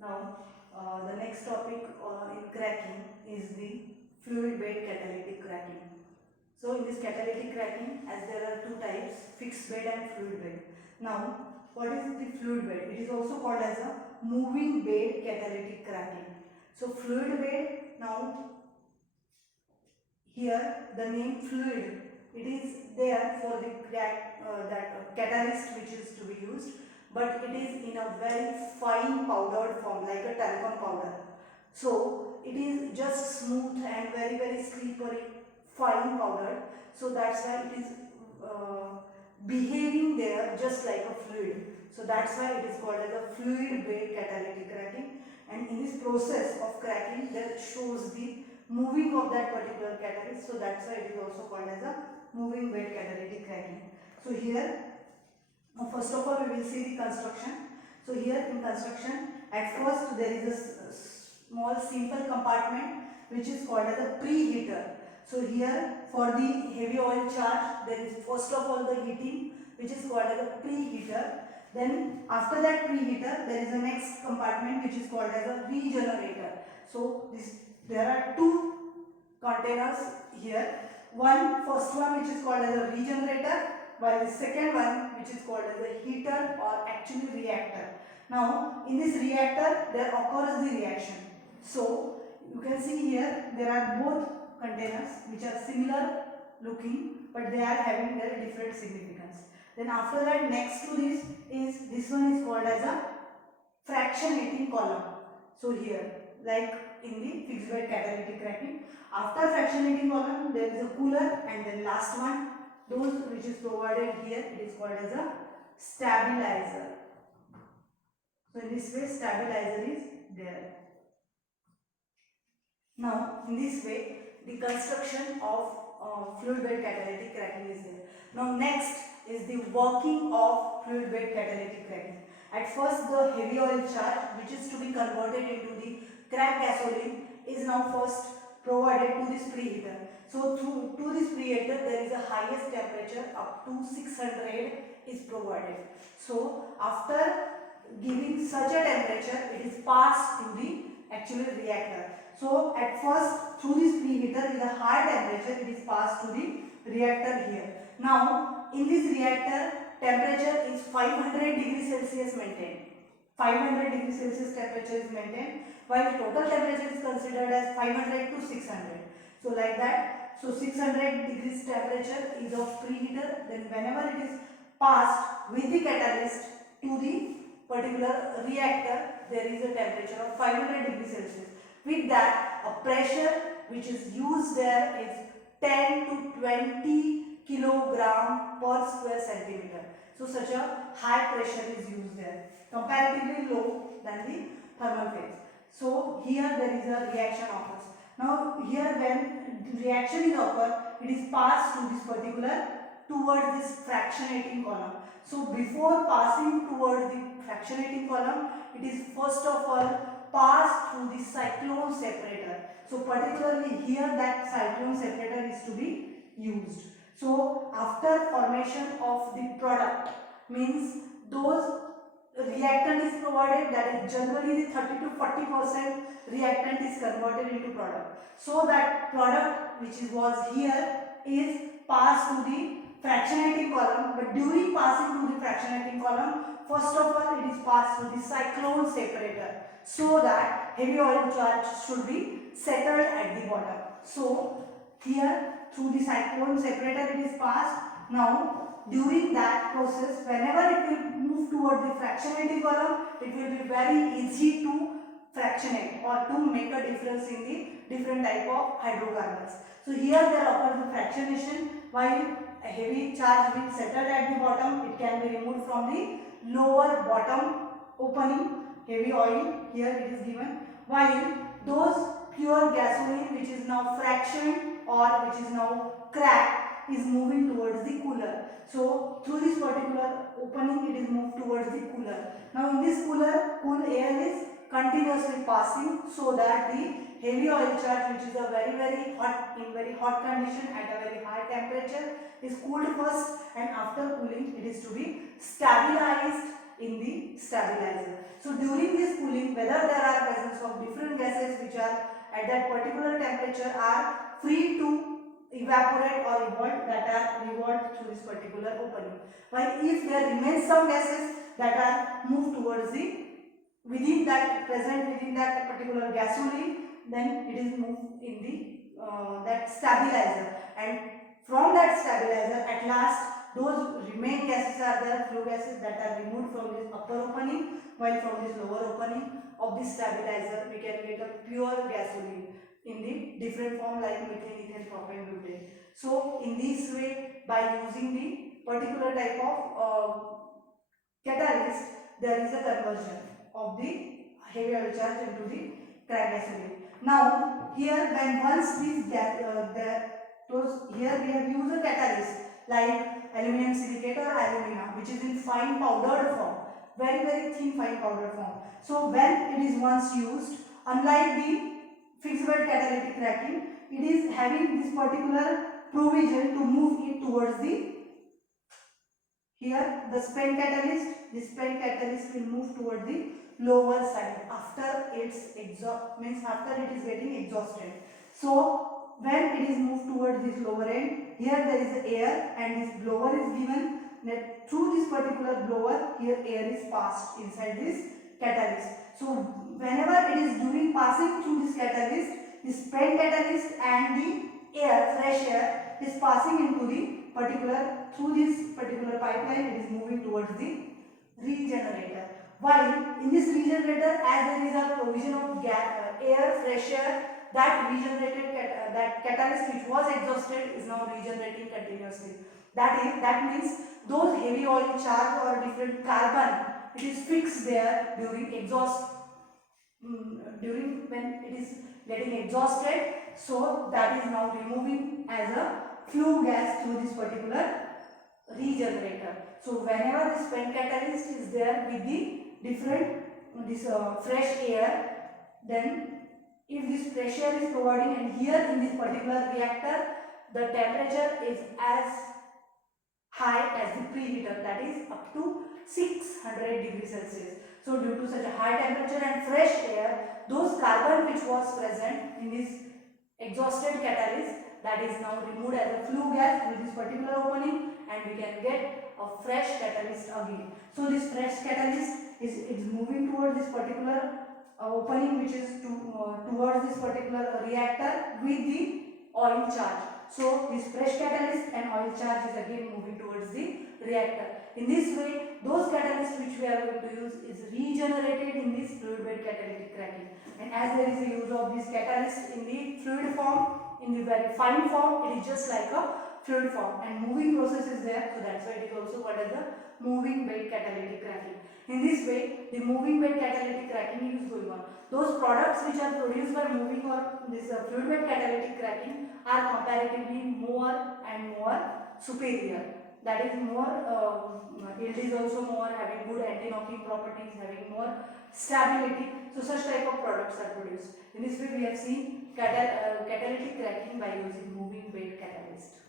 Now, the next topic in cracking is the fluid bed catalytic cracking. So, in this catalytic cracking, as there are two types, fixed bed and fluid bed. Now, what is the fluid bed? It is also called as a moving bed catalytic cracking. So, fluid bed, now here the name fluid, it is there for the catalyst which is to be used, but it is in a very fine powdered form like a talcum powder. So it is just smooth and very slippery fine powder. So that's why it is behaving there just like a fluid. So that's why it is called as a fluid bed catalytic cracking. And in this process of cracking, that shows the moving of that particular catalyst. So that's why it is also called as a moving bed catalytic cracking. So here, first of all, we will see the construction. So here in construction, at first there is a small simple compartment which is called as a preheater. So here for the heavy oil charge, there is first of all the heating which is called as a preheater. Then after that preheater, there is a next compartment which is called as a regenerator. So there are two containers here. First one which is called as a regenerator, while the second one which is called as a heater or actually reactor. Now in this reactor there occurs the reaction. So you can see here there are both containers which are similar looking, but they are having their different significance. Then after that, next to this one is called as a fractionating column. So here, like in the fixed bed catalytic cracking, after fractionating column there is a cooler, and then last one, those which is provided here, it is called as a stabilizer. So in this way stabilizer is there. Now in this way the construction of fluid bed catalytic cracking is there. Now next is the working of fluid bed catalytic cracking. At first the heavy oil charge which is to be converted into the cracked gasoline is now first provided to this preheater. So to this preheater there is a highest temperature up to 600 is provided. So after giving such a temperature, it is passed to the actual reactor. So at first through this preheater with a high temperature, it is passed to the reactor here. Now in this reactor temperature is 500 degrees Celsius maintained. 500 degrees Celsius temperature is maintained, while total temperature is considered as 500 to 600. So like that, so 600 degrees temperature is of preheater. Then whenever it is passed with the catalyst to the particular reactor, there is a temperature of 500 degrees Celsius. With that, a pressure which is used there is 10 to 20 kilogram per square centimeter. So such a high pressure is used there, comparatively low than the thermal phase. So here there is a reaction occurs. Now here when reaction is occur, it is passed to this particular towards this fractionating column. So before passing towards the fractionating column, it is first of all passed through the cyclone separator. So particularly here that cyclone separator is to be used. So after formation of the product, means those reactant is provided, that is generally the 30 to 40% reactant is converted into product. So that product which was here is passed to the fractionating column, but during passing to the fractionating column, first of all it is passed to the cyclone separator, so that heavy oil charge should be settled at the bottom. So here through the cyclone separator it is passed. Now during that process, whenever it will move towards the fractionating column, it will be very easy to fractionate or to make a difference in the different type of hydrocarbons. So here there occurs the fractionation, while a heavy charge being settled at the bottom, it can be removed from the lower bottom opening, heavy oil here it is given, while those pure gasoline which is now fractioned or which is now cracked is moving towards the cooler. So through this particular opening it is moved towards the cooler. Now in this cooler, cool air is continuously passing, so that the heavy oil charge which is a very hot, in very hot condition at a very high temperature, is cooled first, and after cooling it is to be stabilized in the stabilizer. So during this cooling, whether there are presence of different gases which are at that particular temperature are free to evaporate or evolve, that are revolved through this particular opening. While if there remains some gases that are moved towards the within that particular gasoline, then it is moved in the that stabilizer, and from that stabilizer at last those remain gases are there, flue gases, that are removed from this upper opening, while from this lower opening of this stabilizer we can get a pure gasoline in the different form like methane, ethane, propane, butane. So in this way, by using the particular type of catalyst, there is a conversion of the heavy oil charge into the cracked gasoline. Now here when once these here we have used a catalyst like aluminum silicate or alumina, which is in fine powdered form, very thin fine powdered form. So when it is once used, unlike the fixed bed catalytic cracking, it is having this particular provision to move it towards the here the spent catalyst. This spent catalyst will move toward the lower side after its exhaust, means after it is getting exhausted. So when it is moved towards this lower end, here there is air and this blower is given, that through this particular blower here air is passed inside this catalyst. So whenever it is during passing through this catalyst, the spent catalyst and the air, fresh air, is passing into the particular, through this particular pipeline, it is moving towards the regenerator. While in this regenerator, as there is a provision of air, fresh air, that regenerated that catalyst which was exhausted is now regenerating continuously. That means those heavy oil charge or different carbon, it is fixed there during exhaust, during when it is getting exhausted. So that is now removing as a flue gas through this particular regenerator. So whenever the spent catalyst is there with the different fresh air, then if this fresh air is providing, and here in this particular reactor the temperature is as high as the preheater, that is up to 600 degrees Celsius. So due to such a high temperature and fresh air, those carbon which was present in this exhausted catalyst, that is now removed as a flue gas through this particular opening, and we can get a fresh catalyst again. So this fresh catalyst is moving towards this particular opening, which is towards this particular reactor with the oil charge. So this fresh catalyst and oil charge is again moving towards the reactor. In this way, those catalysts which we are going to use is regenerated in this fluid bed catalytic cracking. And as there is a use of this catalyst in the fluid form, in the very fine form, it is just like a fluid form, and moving process is there, so that's why it is also called as the moving bed catalytic cracking. In this way, the moving bed catalytic cracking is going on. Those products which are produced by moving or this fluid bed catalytic cracking are comparatively more and more superior. That is more, it is also more having good anti-knocking properties, having more stability. So such type of products are produced. In this way, we have seen catalytic cracking by using moving bed catalyst.